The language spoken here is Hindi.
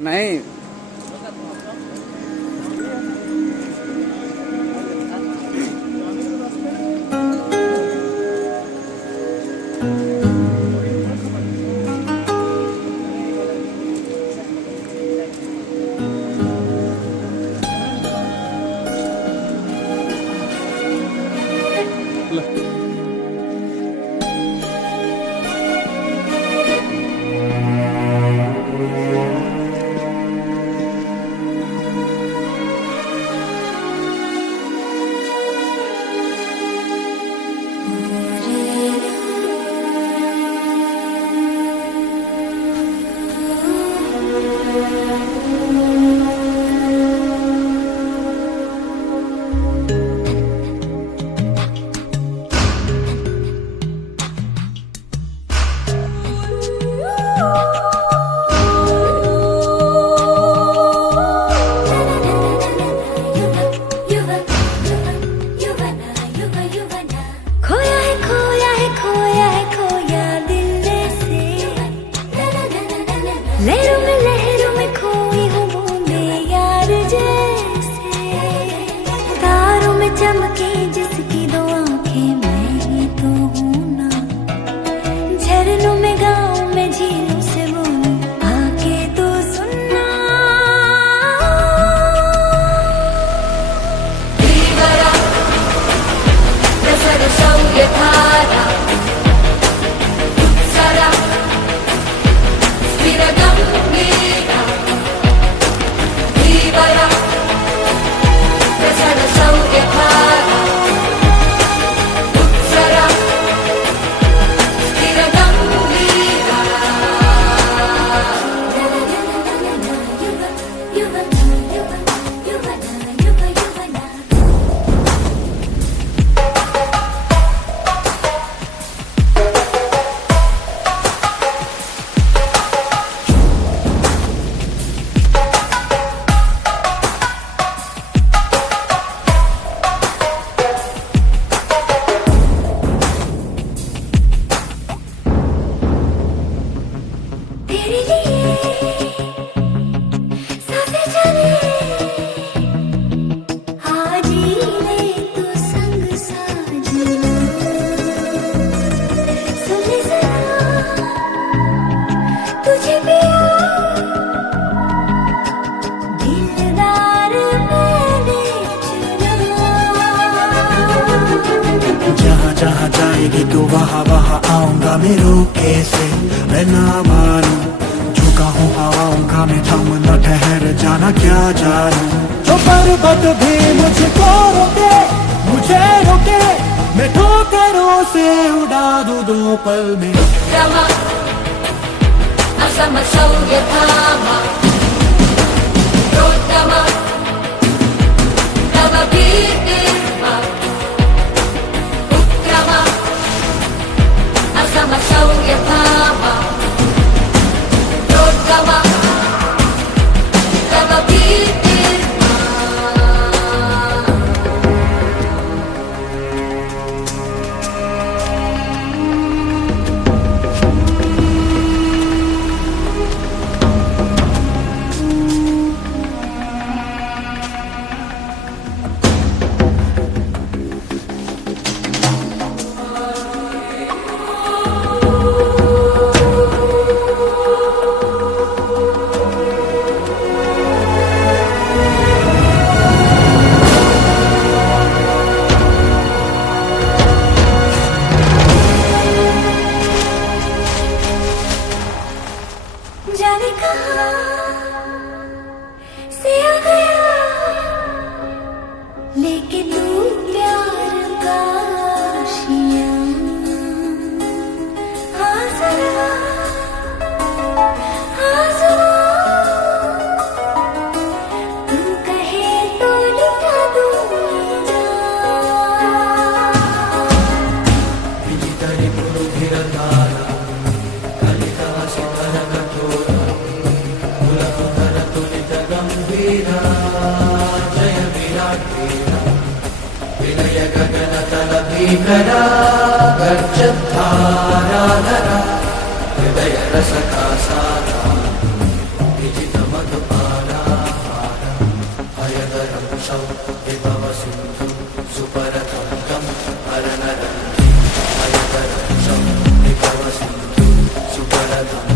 नहीं लहरों में खोई हूँ बूंदे यार जैसे, तारों में चमके जिसकी दो आंखें मैं ही तो हूँ ना, झरनों में गाँव में झीलों से बोलूं आके तो सुनना। धीवरा रसर शौर्य धारा सरा गंभीरा धीवरा रसर शौर्य धारा उत्सरा स्थिर गंभीरा तेरे लिए सांसें चले आज ही ले तू संग साजना, सुन ले जरा तुझे पिया दिलदार मैंने चुना। जहाँ जहाँ जाएगी तू वहाँ वहाँ आऊंगा मैं रोके से, मैं ना मानूं झुका हूँ हवाओं का मैं, थम न ठहर जाना क्या जानूं। जो पर्वत भी मुझको रोके मुझे रोके, मैं ठोकरों से उड़ा दूं दो पल में। रमा असम शौर्य धामा रोदमा तव कीर्तिर्मा उत्क्रमा असम शौर्य धामा रोदमा तव कीर्तिर्मा। जाने कहाँ से आ गया लेके तू प्यार का आशिया। हाँ जरा तू कहे तो लुटा दूंगी भीकरा गर्जद्धारा हृदय रसका सारा विजितम हयदरं विभव सिन्धु सुपरतं तं हरनरं हयदरं विभव सिन्धु सुपरतं